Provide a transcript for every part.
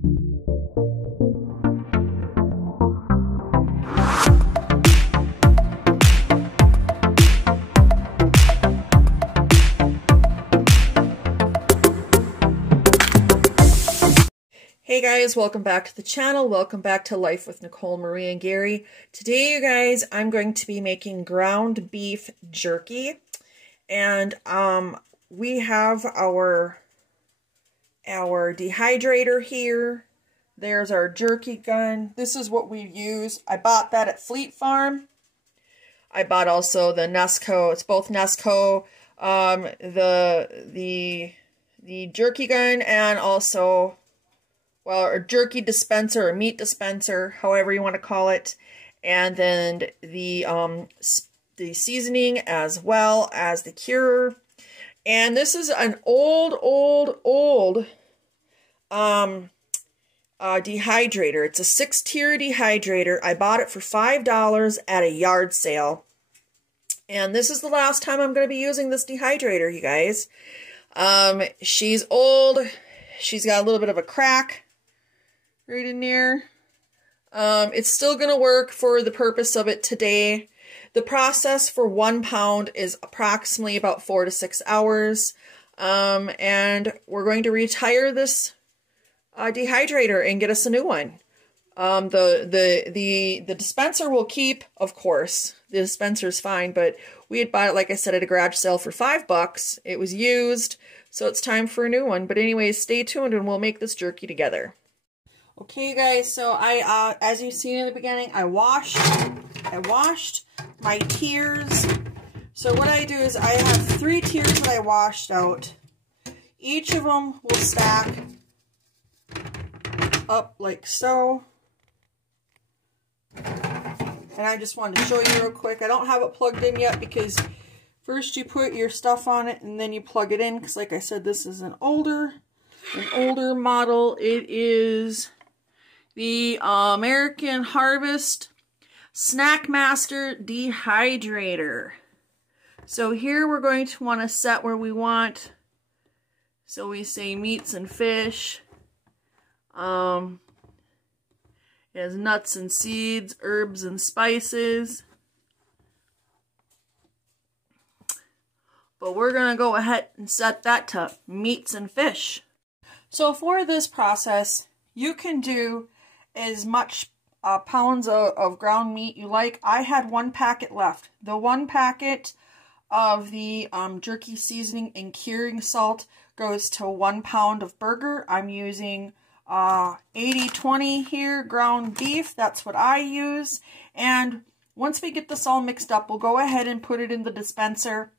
Hey guys, welcome back to the channel. Welcome back to Life with Nicole, Marie, and Gary. Today, you guys, I'm going to be making ground beef jerky. And we have our dehydrator here. There's our jerky gun. This is what we use. I bought that at Fleet Farm. I bought also the Nesco. It's both Nesco, the jerky gun, and also, well, a jerky dispenser or meat dispenser, however you want to call it, and then the seasoning as well as the curer. And this is an old dehydrator. It's a 6-tier dehydrator. I bought it for $5 at a yard sale. And this is the last time I'm going to be using this dehydrator, you guys. She's old. She's got a little bit of a crack right in there. It's still going to work for the purpose of it today. The process for 1 pound is approximately about 4 to 6 hours. And we're going to retire this dehydrator and get us a new one. The dispenser will keep, of course. The dispenser's fine, but we had bought it, like I said, at a garage sale for $5. It was used, so it's time for a new one. But anyways, stay tuned and we'll make this jerky together. Okay, guys, so as you've seen in the beginning, I washed my tiers. So what I do is I have 3 tiers that I washed out. Each of them will stack up like so. And I just wanted to show you real quick. I don't have it plugged in yet because first you put your stuff on it and then you plug it in. Because like I said, this is an older model. It is the American Harvest Snack Master Dehydrator. So here we're going to want to set where we want. So we say meats and fish. It has nuts and seeds, herbs and spices. But we're going to go ahead and set that to meats and fish. So for this process, you can do as much pounds of ground meat you like. I had 1 packet left. The 1 packet of the jerky seasoning and curing salt goes to 1 pound of burger. I'm using 80-20 here, ground beef. That's what I use. And once we get this all mixed up, we'll go ahead and put it in the dispenser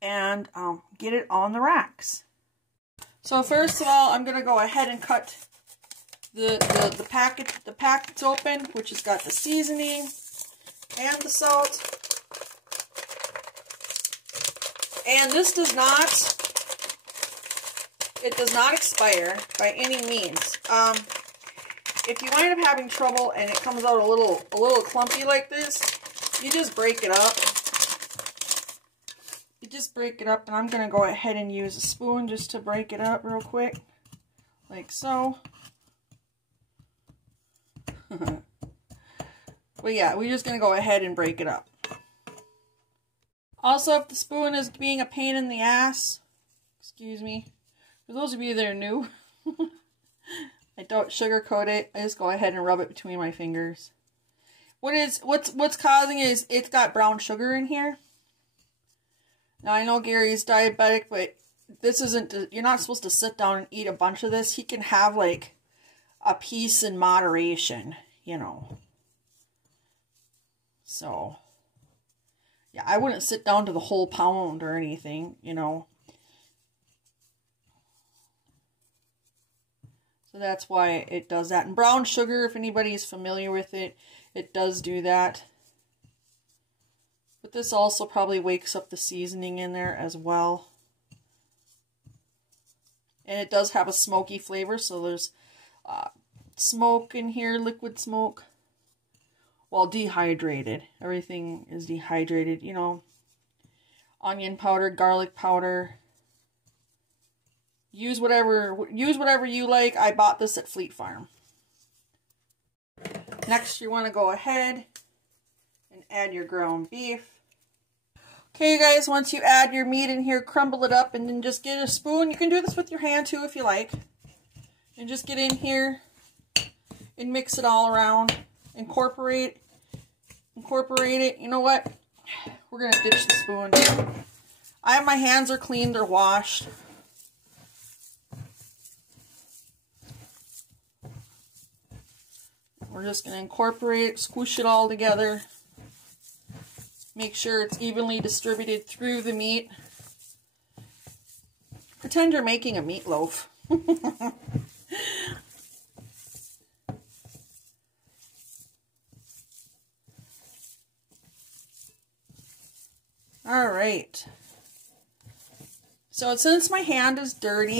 and get it on the racks. So first of all, I'm going to go ahead and cut the packets open, which has got the seasoning and the salt. And this does not expire by any means. If you wind up having trouble and it comes out a little clumpy like this, you just break it up. You just break it up, and I'm going to go ahead and use a spoon just to break it up real quick, like so. But yeah, we're just going to go ahead and break it up. Also, if the spoon is being a pain in the ass, excuse me, for those of you that are new, I don't sugarcoat it. I just go ahead and rub it between my fingers. What's causing it is it's got brown sugar in here. Now I know Gary's diabetic, but this isn't. You're not supposed to sit down and eat a bunch of this. He can have like a piece in moderation, you know. So yeah, I wouldn't sit down to the whole pound or anything, you know. So that's why it does that. And brown sugar, if anybody is familiar with it, it does do that. But this also probably wakes up the seasoning in there as well. And it does have a smoky flavor, so there's smoke in here, liquid smoke. Well, dehydrated. Everything is dehydrated, you know. Onion powder, garlic powder. Use whatever you like. I bought this at Fleet Farm. Next, you want to go ahead and add your ground beef. Okay, you guys, once you add your meat in here, crumble it up and then just get a spoon. You can do this with your hand too if you like. And just get in here and mix it all around. Incorporate it. You know what? We're going to ditch the spoon. My hands are clean, they're washed. We're just going to incorporate, squish it all together. Make sure it's evenly distributed through the meat. Pretend you're making a meatloaf. All right. So since my hand is dirty,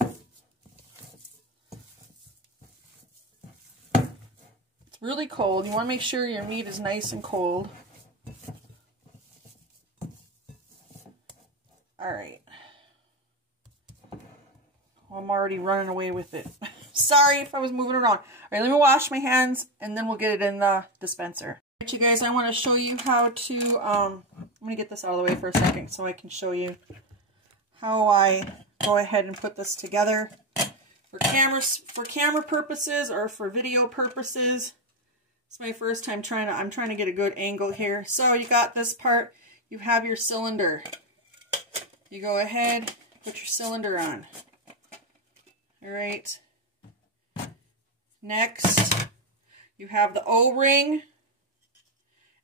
it's really cold. You want to make sure your meat is nice and cold. All right. Oh, I'm already running away with it. Sorry if I was moving around. All right, let me wash my hands and then we'll get it in the dispenser. All right, you guys, I want to show you how to, I'm going to get this out of the way for a second so I can show you how I go ahead and put this together. For camera purposes or for video purposes, it's my first time I'm trying to get a good angle here. So you got this part, you have your cylinder. You go ahead, put your cylinder on. All right. Next, you have the O-ring,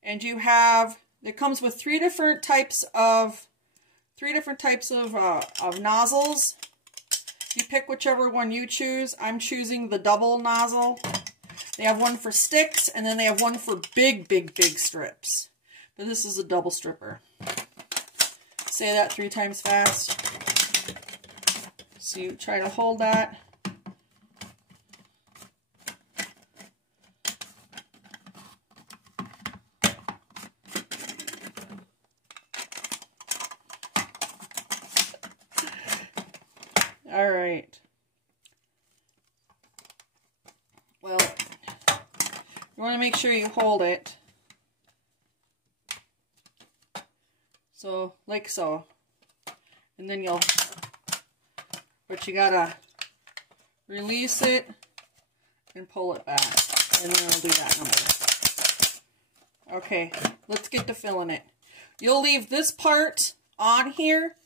and you have, it comes with three different types of nozzles. You pick whichever one you choose. I'm choosing the double nozzle. They have one for sticks, and then they have one for big strips. But this is a double stripper. Say that 3 times fast. So you try to hold that. All right. Well, you want to make sure you hold it. So, like so. And then but you gotta release it and pull it back. And then I'll do that number. Okay, let's get to filling it. You'll leave this part on here.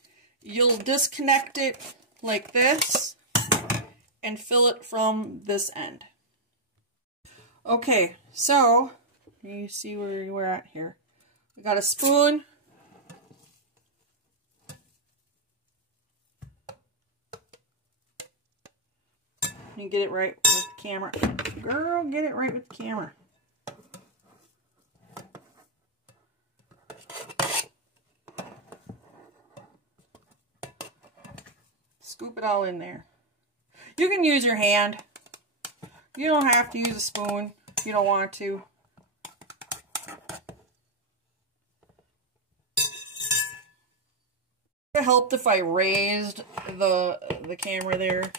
You'll disconnect it like this and fill it from this end. Okay, so you see where we're at here. We got a spoon. You get it right with the camera. Girl, get it right with the camera. Scoop it all in there. You can use your hand. You don't have to use a spoon if you don't want to. It helped if I raised the camera there.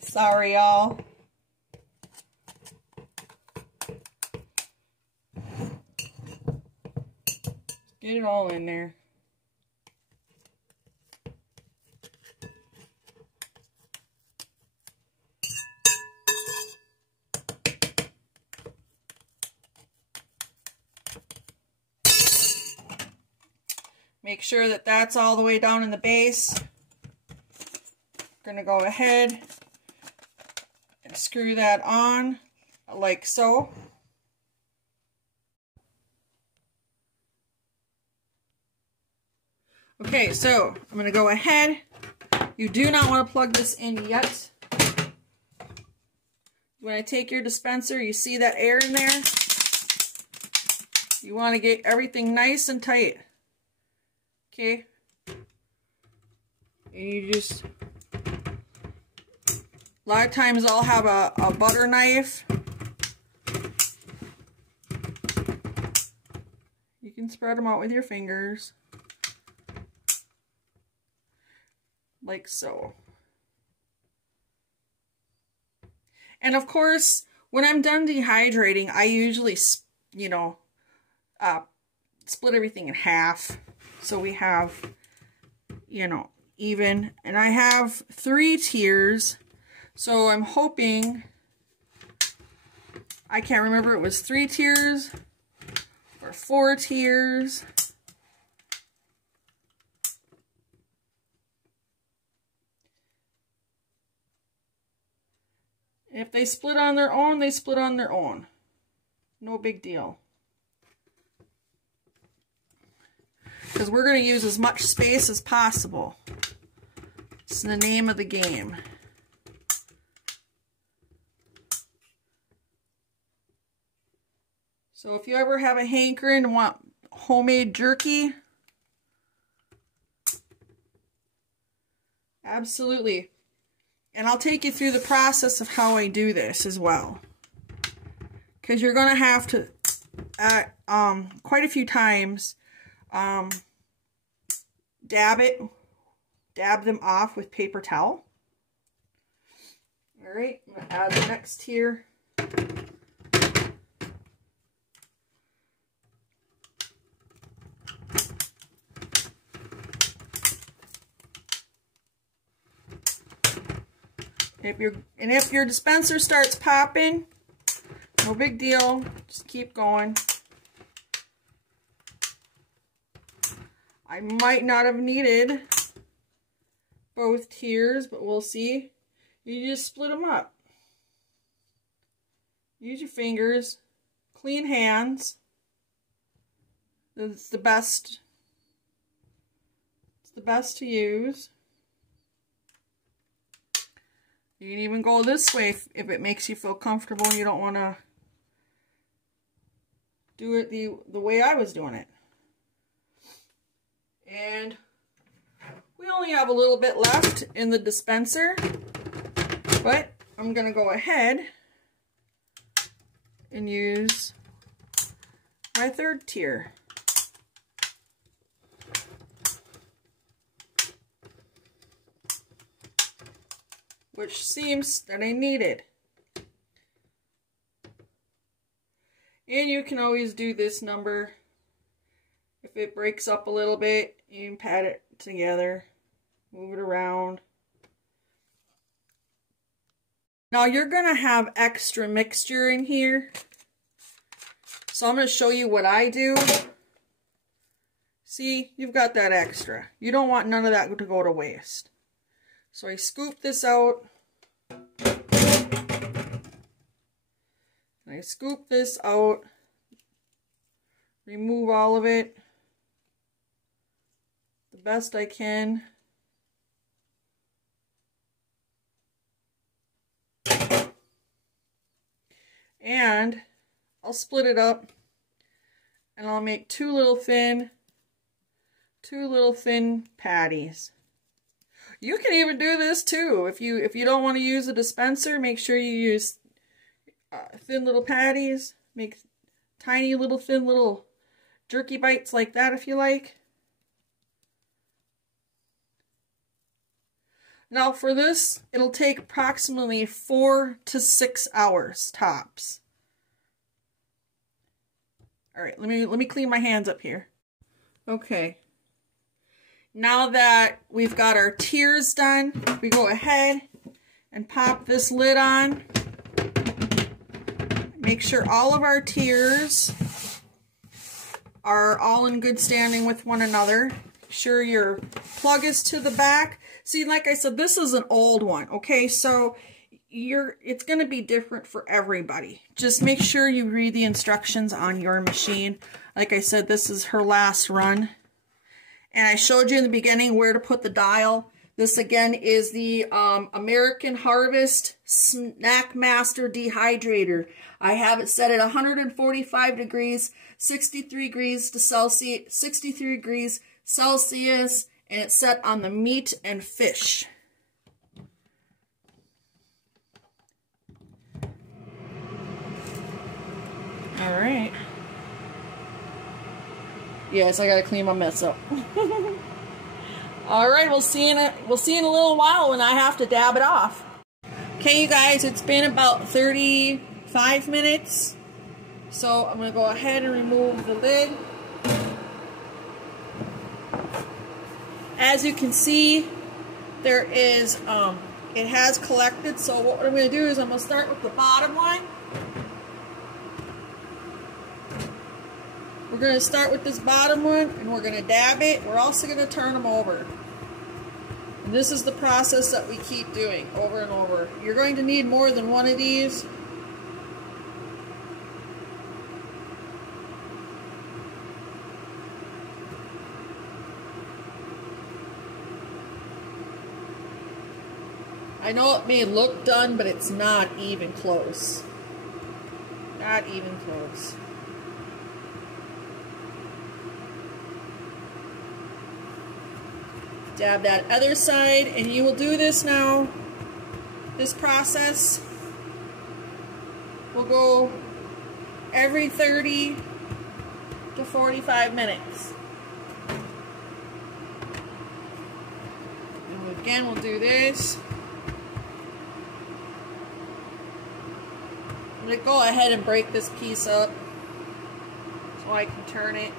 Sorry, y'all. Get it all in there. Make sure that that's all the way down in the base. We're going to go ahead and screw that on like so. Okay, so I'm going to go ahead. You do not want to plug this in yet. When I take your dispenser, you see that air in there? You want to get everything nice and tight. Okay? And you just... A lot of times I'll have a butter knife. You can spread them out with your fingers. like so. And of course, when I'm done dehydrating, I usually, you know, split everything in half. So we have, you know, even. And I have 3 tiers. So I'm hoping, I can't remember, it was 3 tiers or 4 tiers. If they split on their own, they split on their own. No big deal. Because we're going to use as much space as possible. It's the name of the game. So if you ever have a hankering and want homemade jerky, absolutely. And I'll take you through the process of how I do this as well. Because you're going to have to, quite a few times, dab them off with paper towel. Alright, I'm going to add the next tier. If your dispenser starts popping, no big deal. Just keep going. I might not have needed both tiers, but we'll see. You just split them up. Use your fingers. Clean hands. It's the best. It's the best to use. You can even go this way if it makes you feel comfortable and you don't want to do it the way I was doing it. And we only have a little bit left in the dispenser, but I'm going to go ahead and use my 3rd tier. Which seems that I needed. And you can always do this number. If it breaks up a little bit, you can pat it together, move it around. Now you're going to have extra mixture in here. So I'm going to show you what I do. See, you've got that extra. You don't want none of that to go to waste. So I scoop this out. I scoop this out. Remove all of it the best I can. And I'll split it up and I'll make 2 little thin patties. You can even do this too. If you don't want to use a dispenser, make sure you use thin little patties. Make tiny little thin little jerky bites like that if you like. Now for this, it'll take approximately 4 to 6 hours tops. All right, let me clean my hands up here. Okay. Now that we've got our tiers done, we go ahead and pop this lid on. Make sure all of our tiers are all in good standing with one another. Make sure your plug is to the back. See, like I said, this is an old one, okay? So it's going to be different for everybody. Just make sure you read the instructions on your machine. Like I said, this is her last run. And I showed you in the beginning where to put the dial. This again is the American Harvest Snack Master Dehydrator. I have it set at 145 degrees, 63 degrees Celsius, 63 degrees Celsius, and it's set on the meat and fish. All right. Yes, I gotta clean my mess up. All right, we'll see in a little while when I have to dab it off. Okay, you guys, it's been about 35 minutes. So I'm going to go ahead and remove the lid. As you can see, there is, it has collected. So what I'm going to do is I'm going to start with the bottom one. We're going to start with this bottom one and we're going to dab it. We're also going to turn them over. And this is the process that we keep doing over and over. You're going to need more than one of these. I know it may look done, but it's not even close. Not even close. Dab that other side, and you will do this now. This process will go every 30 to 45 minutes. And again, we'll do this. I'm going to go ahead and break this piece up so I can turn it.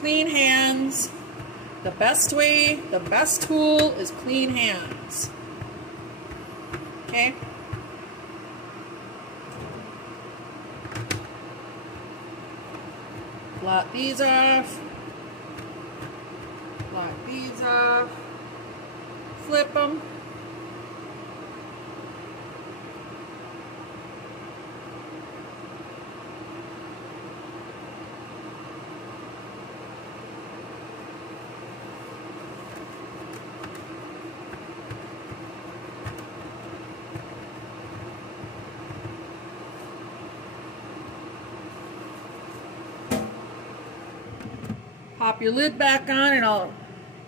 Clean hands. The best way, the best tool is clean hands. Okay? Blot these off. Blot these off. Flip them. Pop your lid back on and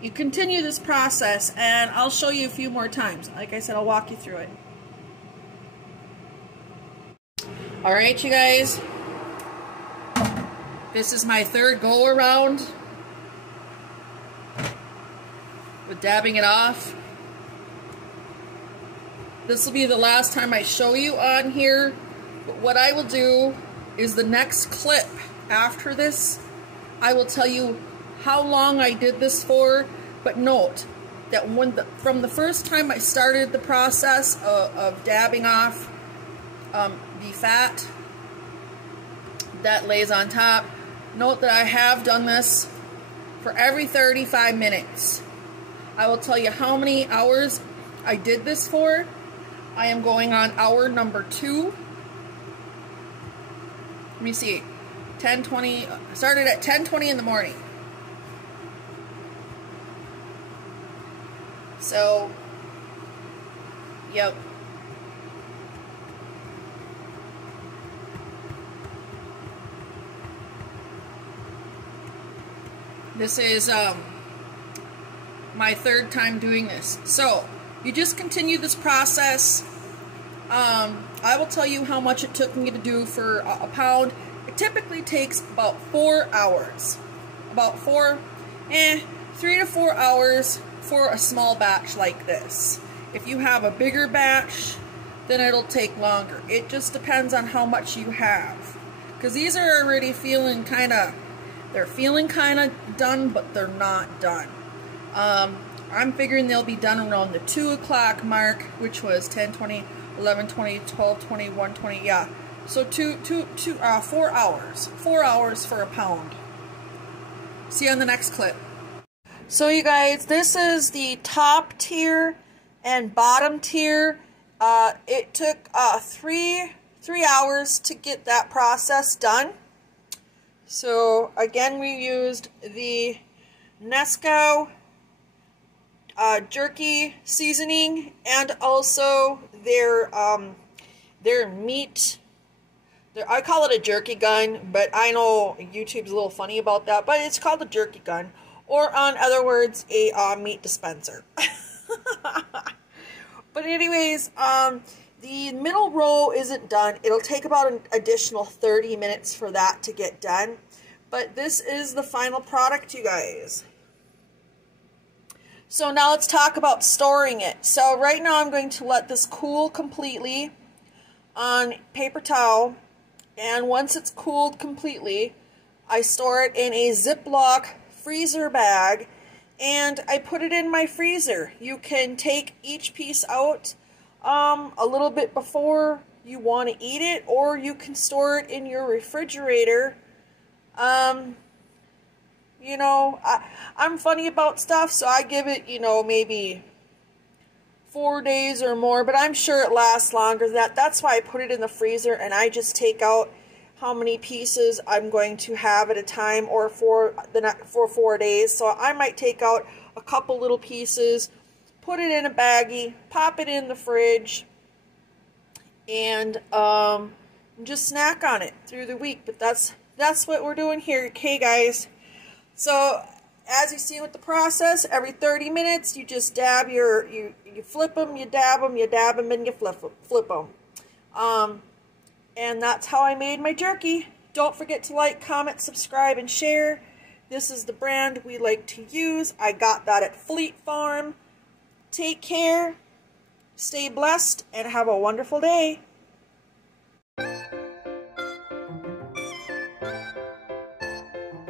you continue this process and I'll show you a few more times. Like I said, I'll walk you through it. Alright, you guys. This is my third go around with dabbing it off. This will be the last time I show you on here. But what I will do is the next clip after this, I will tell you how long I did this for, but note that from the first time I started the process of dabbing off the fat that lays on top, note that I have done this for every 35 minutes. I will tell you how many hours I did this for. I am going on hour number 2. Let me see. 10:20, started at 10:20 in the morning. So, yep. This is my third time doing this. So, you just continue this process. I will tell you how much it took me to do for a pound. It typically takes about 4 hours. About 3 to 4 hours for a small batch like this. If you have a bigger batch, then it'll take longer. It just depends on how much you have. Because these are already feeling kind of, they're feeling kind of done, but they're not done. I'm figuring they'll be done around the 2 o'clock mark, which was 10:20, 11:20, 12:20, 1:20, yeah. So 4 hours. 4 hours for a pound. See you on the next clip. So you guys, this is the top tier and bottom tier. It took 3 hours to get that process done. So again, we used the Nesco jerky seasoning and also their meat. I call it a jerky gun, but I know YouTube's a little funny about that, but it's called a jerky gun, or in other words, a meat dispenser. But anyways, the middle row isn't done. It'll take about an additional 30 minutes for that to get done. But this is the final product, you guys. So now let's talk about storing it. So right now I'm going to let this cool completely on paper towel. And once it's cooled completely, I store it in a Ziploc freezer bag. And I put it in my freezer. You can take each piece out a little bit before you want to eat it, or you can store it in your refrigerator. You know, I'm funny about stuff, so I give it, you know, maybe 4 days or more, but I'm sure it lasts longer than that. That's why I put it in the freezer, and I just take out how many pieces I'm going to have at a time, or for 4 days. So I might take out a couple little pieces, put it in a baggie, pop it in the fridge, and just snack on it through the week. But that's what we're doing here, okay, guys? So as you see with the process, every 30 minutes you just dab you flip them, you dab them, and you flip them. And that's how I made my jerky. Don't forget to like, comment, subscribe, and share. This is the brand we like to use. I got that at Fleet Farm. Take care, stay blessed, and have a wonderful day.